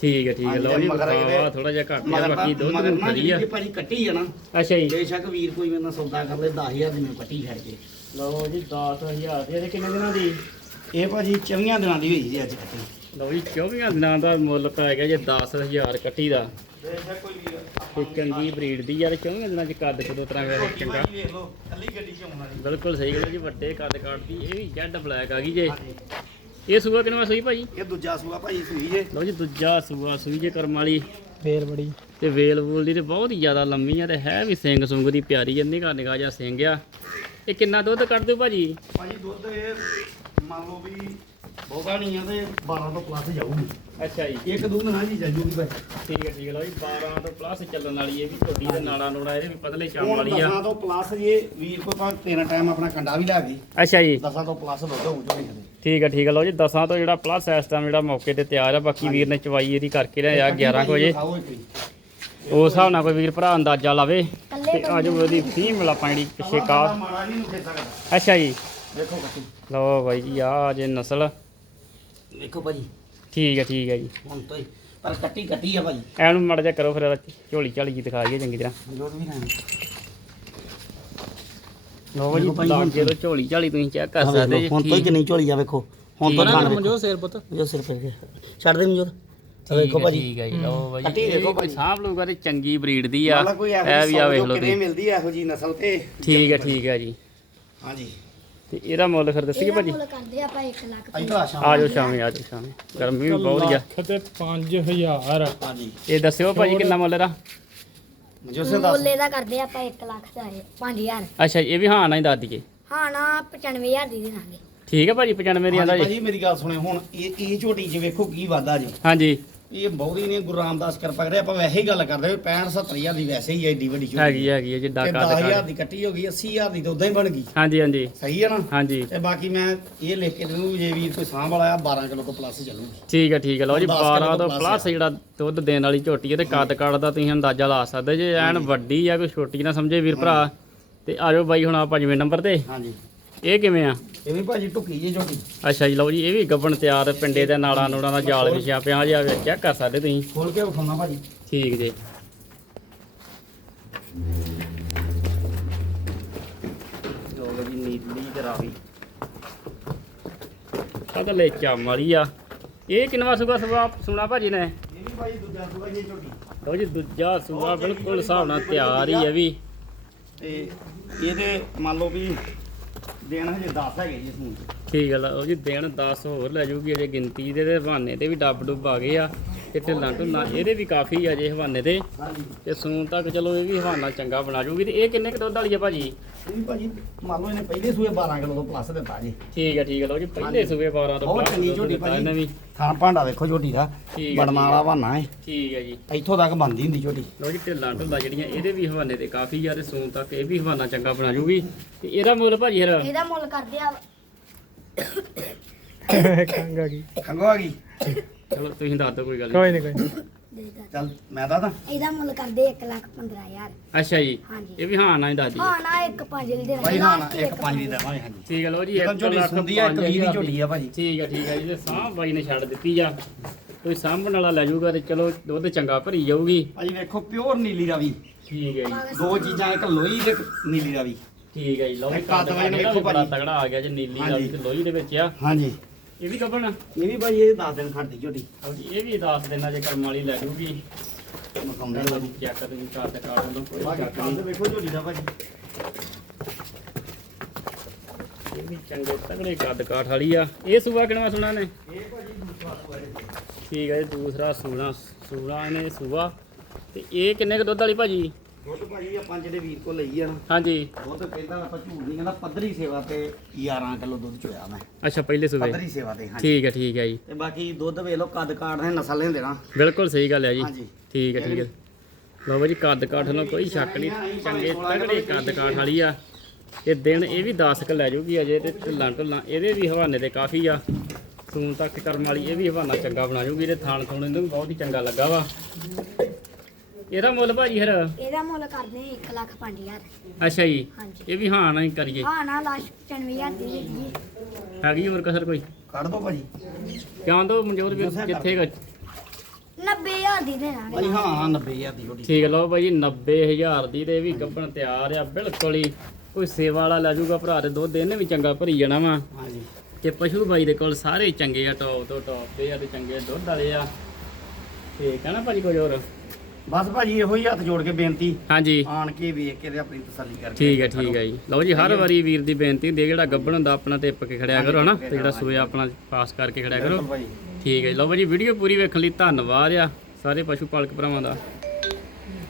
ਠੀਕ ਹੈ ਠੀਕ ਹੈ। ਲਓ ਜੀ ਮਗਰ ਇਹਦੇ- ਖਾਵਾ ਥੋੜਾ ਜਿਹਾ ਘੱਟ ਗਿਆ ਮਗਰ ਬਾਕੀ ਦੁੱਧ ਨੂੰ ਵਧੀਆ ਜਿਹੜੀ ਭਾਜੀ ਕੱਟੀ ਆ ਨਾ ਅੱਛਾ ਜੀ। ਬੇਸ਼ੱਕ ਵੀਰ ਕੋਈ ਮੇਰੇ ਨਾਲ ਸੌਦਾ ਕਰ ਲੈ 10000 ਦੀ ਮੈਨੂੰ ਕੱਟੀ ਛੱਡ ਜੇ ਲਓ ਜੀ 10000 ਦੇ। ਇਹਦੇ ਕਿੰਨੇ ਦਿਨਾਂ ਦੀ? ਇਹ ਭਾਜੀ 24 ਦਿਨਾਂ ਦੀ ਹੋਈ ਜੀ ਅੱਜ ਕੱਟੀ। ਲਓ ਜੀ 24 ਦਿਨਾਂ ਦਾ ਮੁੱਲ ਪੈ ਗਿਆ ਜੇ 10000 ਕੱਟੀ ਦਾ। ਬੇਸ਼ੱਕ ਕੋਈ ਤੇ ਚੰਗੀ ਬਰੀਡ ਦੀ ਯਾਰ ਕਿਉਂ ਇਹਨਾਂ ਚ ਕੱਦ ਕਦੋਂ ਤਰ੍ਹਾਂ ਦਾ ਚੰਗਾ। ਵੇਖ ਲਓ ਕੱਲੀ ਗੱਡੀ ਚ ਆਉਣ ਵਾਲੀ। ਬਿਲਕੁਲ ਸਹੀ ਗੱਲ ਜੀ ਵੱਡੇ ਕੱਦ ਕੱਟਦੀ ਇਹ ਵੀ ਜੈਡ ਬਲੈਕ ਆ ਗਈ ਜੇ। ਇਹ ਸੂਆ ਕਿਨਵਾ ਸੂਈ ਭਾਜੀ? ਇਹ ਦੂਜਾ ਸੂਆ ਭਾਈ ਸੂਈ ਜੇ। ਲਓ ਜੀ ਦੂਜਾ ਸੂਆ ਸੂਈ ਜੇ ਕਰਮ ਵਾਲੀ। ਵੇਲ ਬੜੀ। ਤੇ ਵੇਲ ਵੂਲ ਦੀ ਤੇ ਬਹੁਤ ਹੀ ਜ਼ਿਆਦਾ ਲੰਮੀ ਆ ਤੇ ਹੈ ਵੀ ਸਿੰਘ ਸੁੰਗ ਦੀ ਪਿਆਰੀ ਆ ਨਿਕਾ ਨਿਕਾ ਜਿਹਾ ਸਿੰਘ ਆ। ਇਹ ਕਿੰਨਾ ਦੁੱਧ ਕੱਢ ਦਿਓ ਭਾਜੀ? ਭਾਜੀ ਦੁੱਧ ਇਹ ਮੰਨ ਲਓ ਵੀ ਬਹੁਤਾ ਨਹੀਂ ਆ ਤੇ 12 ਤੋਂ ਪਲੱਸ ਜਾਊਗੀ। ਅੱਛਾ ਜੀ। ਇੱਕ ਦੋ ਨਾ ਜੀ ਜਾਜੂਗੀ ਭਾਈ। ਠੀਕ ਹੈ ਠੀਕ ਹੈ ਲਓ ਜੀ 12 ਤੋਂ ਪਲੱਸ ਚੱਲਣ ਵਾਲੀ ਇਹ ਵੀ ਛੋਟੀ ਤੇ ਨਾੜਾ ਨੂੜਾ ਇਹਦੇ ਵੀ ਪਤਲੇ ਸ਼ਾਮ ਹੁਣ ਵਾਲੀ ਆ। ਦਸਾਂ ਤੋਂ ਪਲੱਸ ਜੇ ਵੀਰ ਕੋ ਤਾਂ ਤੇਰਾ ਟਾਈਮ ਆਪਣਾ ਕੰਡਾ ਵੀ ਲੈ ਗਈ। ਅੱਛਾ ਜੀ। ਦਸਾਂ ਤੋਂ ਪਲੱਸ ਦੁੱਧ ਹੋਊ ਦੇ। ਠੀਕ ਹੈ ਠੀਕ ਹੈ ਲਓ ਜੀ 10 ਤੋਂ ਜਿਹੜਾ ਪਲੱਸ ਇਸ ਟਾਈਮ ਜਿਹੜਾ ਮੌਕੇ ਤੇ ਤਿਆਰ ਆ ਬਾਕੀ ਵੀਰ ਨੇ ਚਵਾਈ ਇਹਦੀ ਕਰਕੇ ਲਿਆ 11 ਕੁ ਵਜੇ। ਉਸ ਹਿਸਾਬ ਨਾਲ ਕੋਈ ਵੀਰ ਭਰਾ ਅੰਦਾਜ਼ਾ ਲਾਵੇ ਤੇ ਆਜੋ ਉਹਦੀ ਫੀਮੇਲ ਆਪਾਂ ਜਿਹੜੀ ਪਿੱਛੇ ਕਾ। ਅੱਛਾ ਜੀ। ਦੇਖੋ ਕੱਟੀ ਲਓ ਬਾਈ ਜੀ ਆ ਜੇ ਨਸਲ। ਦੇਖੋ ਭਾਜੀ। ਠੀਕ ਹੈ ਠੀਕ ਹੈ ਜੀ। ਹੁਣ ਤੋਂ ਹੀ ਪਰ ਕੱਟੀ ਕੱਟੀ ਆ ਭਾਜੀ। ਐਨੂੰ ਮੜ ਜਾ ਕਰੋ ਫਿਰ ਝੋਲੀ ਝਾਲੀ ਜੀ ਦਿਖਾ ਦਈਏ ਚੰਗੀ ਤਰ੍ਹਾਂ। ਜੋੜ ਵੀ ਨਾ ਲਓ ਜੀ ਦੇਖੋ ਭਾਈ ਹੁਣ ਤੋਂ ਝੋਲੀ ਝਾਲੀ ਤੁਸੀਂ ਚੈੱਕ ਕਰ ਸਕਦੇ ਜੀ ਹੁਣ ਤੋਂ ਹੀ ਠੀਕ। ਕਿੰਨੀ ਝੋਲੀ ਆ ਵੇਖੋ। ਹੁਣ ਤੋਂ ਠੀਕ ਖਾਣ ਹੈ। ਵੇਖੋ ਸਿਰ ਪੁੱਤ। ਜੋ ਸਿਰ ਪੈ ਗਿਆ। ਛੱਡ ਦੇ ਠੀਕ ਵੇਖੋ ਭਾਜੀ। ਠੀਕ ਹੈ ਜੀ ਲਓ ਬਾਈ ਕੱਟੀ ਦੇਖੋ ਭਾਜੀ। ਸਾਂਭ ਲੂਗਾ ਤੇ ਚੰਗੀ ਬਰੀਡ ਦੀ ਆ। ਇਹੋ ਵੀ ਆ ਵੇਖ ਲਓ ਕਿਵੇਂ ਤੁਸੀਂ। ਮਿਲਦੀ ਆ ਇਹੋ ਜੀ ਨਸਲ ਤੇ। ਠੀਕ ਹੈ ਠੀਕ ਹੈ ਜੀ। ਹਾਂਜੀ। ਤੇ ਇਹਦਾ ਮੁੱਲ ਫਿਰ ਦੱਸੀਏ ਇਹਦਾ ਭਾਜੀ? ਮੁੱਲ ਕਰਦੇ ਆਪਾਂ 1 ਲੱਖ ਇਧਰ ਆ ਸ਼ਾਮ ਆ ਜਾਓ ਸ਼ਾਮੇ ਆ ਜਾਓ ਸ਼ਾਮੇ। ਗਰਮੀ ਵੀ ਬਹੁਤ ਆ। ਲੱਖ ਤੇ 5000 ਹਾਂਜੀ। ਇਹ ਦੱਸਿਓ ਭਾਜੀ ਕਿੰਨਾ ਮੁੱਲ ਇਹਦਾ? ਸਿੰਘ ਦੱਸ ਮੁੱਲੇ ਦਾ ਕਰਦੇ ਆਪਾਂ 1 ਲੱਖ ਦਾ 5000 ਅੱਛਾ ਜੀ, ਇਹ ਵੀ ਹਾਂ ਨਾ ਹੀ ਦੱਸ ਦਈਏ। ਹਾਂ ਨਾ 95000 ਦੀ ਦੇ ਦਾਂਗੇ ਠੀਕ ਹੈ ਭਾਜੀ 95 ਦੀ ਆਂਦਾ ਜੀ। ਭਾਜੀ ਮੇਰੀ ਗੱਲ ਸੁਣਿਓ ਹੁਣ ਇਹ ਇਹ ਝੋਟੀ 'ਚ ਵੇਖੋ ਕੀ ਵਾਦਾ ਜੀ। ਹਾਂਜੀ। ਇਹ ਬਹੁਤੀ ਨੇ ਗੁਰੂ ਰਾਮਦਾਸ ਕਿਰਪਾ ਕਰੇ ਆਪਾਂ ਵੈਸੇ ਹੀ ਗੱਲ ਕਰਦੇ ਵੀ 65 70000 ਦੀ ਵੈਸੇ ਹੀ ਐਡੀ ਵੱਡੀ ਝੋਟੀ ਹੈਗੀ ਹੈਗੀ ਹੈ ਜਿੱਦਾਂ ਤੇ ਕੱਦ 10000 ਕੱਦ ਦੀ ਕੱਟੀ ਹੋ ਗਈ 80000 ਦੀ ਤਾਂ ਉਦਾਂ ਹੀ ਬਣ ਗਈ। ਹਾਂਜੀ ਹਾਂਜੀ। ਸਹੀ ਹੈ ਨਾ? ਹਾਂਜੀ। ਤੇ ਬਾਕੀ ਮੈਂ ਇਹ ਲਿਖ ਕੇ ਦੇਵਾਂ ਜੇ ਵੀ ਕੋਈ ਸਾਂਭ ਵਾਲਾ ਆ 12 ਕਿਲੋ ਕੋ ਪਲੱਸ ਚੱਲੂਗੀ। ਠੀਕ ਹੈ ਠੀਕ ਹੈ। ਲਓ ਜੀ ਦਸ 12 ਕਿਲੋ ਤੋਂ ਪਲੱਸ। ਜਿਹੜਾ ਦੁੱਧ ਦੇਣ ਵਾਲੀ ਝੋਟੀ ਹੈ ਤੇ ਕੱਦ ਕੱਦ ਦਾ ਤੁਸੀਂ ਅੰਦਾਜ਼ਾ ਲਾ ਸਕਦੇ ਜੇ ਐਨ ਵੱਡੀ ਆ ਕੋਈ ਛੋਟੀ ਨਾ ਸਮਝੇ ਵੀਰ ਭਰਾ। ਤੇ ਆ ਜਾਓ ਬਾਈ ਹੁਣ ਆ ਪੰਜਵੇਂ ਨੰਬਰ ਤੇ। ਹਾਂਜੀ। ਇਹ ਕਿਵੇਂ ਆ? ਇਹ ਵੀ ਭਾਜੀ ਢੁੱਕੀ ਜੇ ਝੋਟੀ। ਅੱਛਾ ਜੀ ਲਓ ਜੀ ਇਹ ਵੀ ਗੱਬਣ ਤਿਆਰ ਪਿੰਡੇ ਦੇ ਨਾਲਾਂ ਨੂੜਾਂ ਦਾ ਜਾਲ ਵਿਛਿਆ ਪਿਆ ਵਿੱਚ ਚੈੱਕ ਕਰ ਸਕਦੇ ਤੁਸੀਂ। ਖੋਲ ਕੇ ਵਿਖਾਉਣਾ ਭਾਜੀ। ਠੀਕ ਜੀ। ਲਓ ਜੀ ਨੀਲੀ ਤੇ ਰਾਵੀ ਅਗਲੇ ਚਾਮ ਵਾਲੀ ਆ। ਇਹ ਕਿੰਨਵਾ ਸੁਗਾ ਸੁਗਾ ਸੁਣਾ ਭਾਜੀ ਨੇ? ਇਹ ਵੀ ਭਾਜੀ ਦੂਜਾ ਸੂਆ ਜੇ ਝੋਟੀ। ਲਓ ਜੀ ਦੂਜਾ ਸੂਆ ਬਿਲਕੁਲ ਹਿਸਾਬ ਨਾਲ ਤਿਆਰ ਹੀ ਹੈ ਵੀ। ਤੇ ਇਹਦੇ ਮੰਨ ਲਓ ਵੀ ਦੇਣ ਹਜੇ 10 ਹੈਗੇ ਜੀ ਸੂਣ ਚ ਠੀਕ ਹੈ ਲਓ ਜੀ ਦਿਨ 10 ਹੋਰ ਲੈ ਜੂਗੀ ਅਜੇ ਗਿਣਤੀ ਦੇ ਤੇ ਹਵਾਨੇ ਤੇ ਵੀ ਡੱਬ ਡੁੱਬ ਆ ਗਏ ਆ। ਤੇ ਢਿੱਲਾਂ ਢੁੱਲਾਂ ਇਹਦੇ ਵੀ ਕਾਫੀ ਆ ਜੇ ਹਵਾਨੇ ਤੇ। ਤੇ ਸੂਣ ਤੱਕ ਚਲੋ ਇਹ ਵੀ ਹਵਾਨਾ ਚੰਗਾ ਬਣਾ ਜੂਗੀ। ਤੇ ਇਹ ਕਿੰਨੇ ਕੁ ਦੁੱਧ ਵਾਲੀ ਆ ਭਾਜੀ? ਇਹ ਵੀ ਭਾਜੀ ਮੰਨ ਲਓ ਇਹਨੇ ਪਹਿਲੇ ਸੂਏ 12 ਕਿਲੋ ਤੋਂ ਪਲੱਸ ਦਿੱਤਾ ਜੀ। ਠੀਕ ਹੈ ਠੀਕ ਹੈ ਲਓ ਜੀ ਪਹਿਲੇ ਹਾਂਜੀ। ਸੂਬੇ 12 ਤੋਂ ਬਹੁਤ ਬਾਅਦ ਚੰਗੀ ਦੁੱਧ ਝੋਟੀ ਦਿੱਤਾ ਇਹਨੇ ਵੀ। ਥਾਂ ਭਾਂਡਾ ਵੇਖੋ ਝੋਟੀ ਦਾ ਠੀਕ ਹੈ, ਠੀਕ ਵਾਲਾ ਬਹਾਨਾ ਹੈ ਠੀਕ ਹੈ ਜੀ। ਇੱਥੋਂ ਤੱਕ ਬੰਦੀ ਹੁੰਦੀ ਝੋਟੀ। ਲਓ ਜੀ ਢਿੱਲਾਂ ਢੁੱਲਾਂ ਜਿਹੜੀਆਂ ਇਹਦੇ ਵੀ ਹਵਾਨੇ ਤੇ ਕਾਫੀ ਆ ਤੇ ਸੂਣ ਤੱਕ ਇਹ ਵੀ ਹਵਾਨਾ ਚੰਗਾ ਬਣਾ ਜੂਗੀ। ਤੇ ਇਹਦਾ ਮੁੱਲ ਭਾਜੀ ਫਿਰ? ਇਹਦਾ ਮੁੱਲ ਕਰਦੇ ਆ ਕੰਗ ਆ ਗਈ। ਖੰਗੋ ਆ ਗਈ? ਚਲੋ ਤੁਸੀਂ ਦੱਸ ਦਿਓ ਕੋਈ ਗੱਲ ਕੋਈ ਨਹੀਂ ਨਹੀਂ ਕੋਈ ਨੀ। ਦੇ ਦਾਂਗੇ। ਚੱਲ ਮੈਂ ਦੱਸਦਾ। ਇਹਦਾ ਮੁੱਲ ਕਰਦੇ 1 ਲੱਖ 15000 ਅੱਛਾ ਜੀ। ਹਾਂਜੀ। ਇਹ ਵੀ ਹਾਂ ਨਾ ਹੀ ਦੱਸ ਦਈਏ। ਹਾਂ ਨਾ 1 5 ਦੀ ਦੇ ਭਾਈ ਹਾਂ ਨਾ ਇੱਕ ਪੰਜ ਦੀ ਦੇਵਾਂਗੇ ਹਾਂਜੀ। ਠੀਕ ਹੈ ਲਓ ਜੀ ਜਦੋਂ ਇੱਕ ਝੋਟੀ ਲੱਖ ਸੁਣਦੀ ਆ ਇੱਕ ਪੰਜ ਵੀਹ ਦੀ ਹਜ਼ਾਰ। ਝੋਟੀ ਆ ਭਾਜੀ ਠੀਕ ਹੈ ਠੀਕ ਹੈ ਜੀ ਤੇ ਸਾਂਭ ਬਾਈ ਨੇ ਛੱਡ ਦਿੱਤੀ ਆ। ਕੋਈ ਸਾਂਭਣ ਵਾਲਾ ਲੈ ਜਾਊਗਾ ਤੇ ਚਲੋ ਦੁੱਧ ਚੰਗਾ ਭਰੀ ਜਾਊਗੀ। ਭਾਜੀ ਵੇਖੋ ਪਿਓਰ ਨੀਲੀ ਰਾਵੀ। ਠੀਕ ਹੈ ਜੀ। ਦੋ ਚੀਜ਼ਾਂ ਇੱਕ ਲੋਹੀ ਤੇ ਇੱਕ ਨੀਲੀ ਰਾਵੀ। ਠੀਕ ਹੈ ਜੀ ਲਓ ਇੱਕ ਕੱਦ ਵਾਲੀ ਨੂੰ ਇਹਦਾ ਵੀ ਵੇਖੋ ਬੜਾ ਭਾਜੀ। ਤਗੜਾ ਆ ਗਿਆ ਜੀ ਨੀਲੀ ਹਾਂਜੀ। ਰਾਵੀ ਤੇ ਲੋਹੀ ਦੇ ਵਿੱਚ ਆ। ਹਾਂਜੀ। ਇਹ ਵੀ ਕੱਢਣਾ ਇਹ ਵੀ ਭਾਜੀ ਇਹ 10 ਦਿਨ ਖੜਦੀ ਝੋਟੀ। ਇਹ ਵੀ ਦੱਸ ਦੇਣਾ ਜੇ ਕਰਮ ਵਾਲੀ ਲੈ ਜੂਗੀ ਮਕਾਉਂਦੇ ਭਾਜੀ। ਜੀ ਚੈੱਕ ਤੁਸੀਂ ਤੇ ਕਰ ਲਓ ਕੋਈ ਬਾਕੀ ਚੱਕ ਕੱਦ ਨਹੀਂ ਵੇਖੋ ਝੋਟੀ ਦਾ ਭਾਜੀ। ਇਹ ਵੀ ਚੰਗੇ ਤਗੜੇ ਕੱਦ ਕਾਠ ਵਾਲੀ ਆ। ਇਹ ਸੂਆ ਕਿਨਵਾ ਸੁਣਾ ਨੇ? ਇਹ ਭਾਜੀ ਦੂਸਰਾ ਹੈ ਠੀਕ ਹੈ ਜੀ ਦੂਸਰਾ ਸੂਣਾ ਸੂਣਾ ਨੇ ਸੂਆ। ਤੇ ਇਹ ਕਿੰਨੇ ਕੁ ਦੁੱਧ ਵਾਲੀ ਭਾਜੀ? ਦੁੱਧ ਭਾਜੀ ਆਪਾਂ ਜਿਹੜੇ ਵੀਰ ਕੋ ਲਈ ਆ ਨਾ ਹਾਂਜੀ। ਦੁੱਧ ਕਹਿੰਦਾ ਆਪਾਂ ਝੂਠ ਨਹੀਂ ਕਹਿੰਦਾ ਪੱਧਰੀ ਸੇਵਾ ਤੇ 11 ਕਿਲੋ ਦੁੱਧ ਚੋਇਆ ਮੈਂ। ਅੱਛਾ ਪਹਿਲੇ ਸੂਬੇ। ਪੱਧਰੀ ਸੇਵਾ ਤੇ ਹਾਂਜੀ। ਠੀਕ ਹੈ ਠੀਕ ਹੈ ਜੀ। ਤੇ ਬਾਕੀ ਦੁੱਧ ਵੇਖ ਲਓ ਕੱਦ ਨੇ ਨਸਲ ਨਾ। ਬਿਲਕੁਲ ਸਹੀ ਗੱਲ ਹੈ ਜੀ। ਹਾਂਜੀ। ਠੀਕ ਹੈ ਠੀਕ ਹੈ। ਲਓ ਬਾਈ ਜੀ ਕੱਦ ਕਾਠ ਨਾਲ ਕੋਈ ਸ਼ੱਕ ਨਹੀਂ। ਚੰਗੇ ਤਗੜੇ ਕੱਦ ਕਾਠ ਵਾਲੀ ਆ। ਇਹ ਦਿਨ ਇਹ ਵੀ 10 ਕ ਲੈ ਜਾਊਗੀ ਅਜੇ ਤੇ ਢਿੱਲਾਂ ਢੁੱਲਾਂ ਇਹਦੇ ਵੀ ਹਵਾਨੇ ਤੇ ਕਾਫੀ ਆ। ਸੂਨ ਤੱਕ ਕਰਮ ਵਾਲੀ ਇਹ ਵੀ ਹਵਾਨਾ ਚੰਗਾ ਬਣਾ ਜੂਗੀ ਤੇ ਥਾਣ ਥੋਣ ਇਹਨੂੰ ਬਹੁਤ ਹੀ ਚੰਗਾ ਲੱਗਾ ਵਾ। ਇਹਦਾ ਮੁੱਲ ਭਾਜੀ ਫਿਰ? ਇਹਦਾ ਮੁੱਲ ਕਰਦੇ 1 ਲੱਖ 5000 ਅੱਛਾ ਜੀ। ਹਾਂਜੀ। ਇਹ ਵੀ ਹਾਂ ਨਾ ਹੀ ਕਰੀਏ। ਹਾਂ ਨਾ ਲਾਸਟ 95000 ਦੀ ਹੈਗੀ। ਜੀ ਹੈਗੀ ਹੋਰ ਕਸਰ ਕੋਈ? ਕੱਢ ਦੋ ਭਾਜੀ। ਜਾਂ ਦੋ ਮਨਜੋਤ ਵੀ ਜਿੱਥੇ ਕੁ- 90000 ਦੀ ਦੇ ਦਾਂਗੇ ਭਾਈ ਹਾਂ 90000 ਦੀ ਠੀਕ ਹੈ ਲਓ ਭਾਈ ਜੀ 90000 ਦੀ ਤੇ ਇਹ ਵੀ ਗੱਬਣ ਤਿਆਰ ਆ ਬਿਲਕੁਲ ਹੀ। ਕੋਈ ਸੇਵਾ ਵਾਲਾ ਲੈ ਜਾਊਗਾ ਭਰਾ ਦੇ ਦੁੱਧ ਇਹਨੇ ਵੀ ਚੰਗਾ ਭਰੀ ਜਾਣਾ ਵਾ। ਹਾਂਜੀ। ਤੇ ਪਸ਼ੂ ਬਾਈ ਦੇ ਕੋਲ ਸਾਰੇ ਚੰਗੇ ਆ ਟੌਪ ਤੋਂ ਟੌਪ ਦੇ ਆ ਤੇ ਚੰਗੇ ਦੁੱਧ ਵਾਲੇ ਆ। ਤੇ ਕਹਿਣਾ ਭਾਜੀ ਕੁਝ ਹੋਰ? ਬਸ ਭਾਜੀ ਇਹੋ ਹੀ ਹੱਥ ਜੋੜ ਕੇ ਬੇਨਤੀ। ਹਾਂਜੀ। ਆਣ ਕੇ ਵੇਖ ਕੇ ਤੇ ਆਪਣੀ ਤਸੱਲੀ ਕਰਕੇ ਠੀਕ ਹੈ ਠੀਕ ਹੈ ਜੀ। ਲਓ ਜੀ ਹਰ ਵਾਰੀ ਵੀਰ ਦੀ ਬੇਨਤੀ ਹੁੰਦੀ ਹੈ ਜਿਹੜਾ ਗੱਬਣ ਹੁੰਦਾ ਆਪਣਾ ਟਿੱਪ ਕੇ ਖੜਿਆ ਕਰੋ ਹਨਾ? ਤੇ ਜਿਹੜਾ ਸੂਆ ਆਪਣਾ ਪਾਸ ਕਰਕੇ ਖੜਿਆ ਕਰੋ। ਠੀਕ ਹੈ ਜੀ। ਲਓ ਜੀ ਵੀਡੀਓ ਪੂਰੀ ਵੇਖਣ ਲਈ ਧੰਨਵਾਦ ਆ ਸਾਰੇ ਪਸ਼ੂ ਪਾਲਕ ਭਰਾਵਾਂ ਦਾ।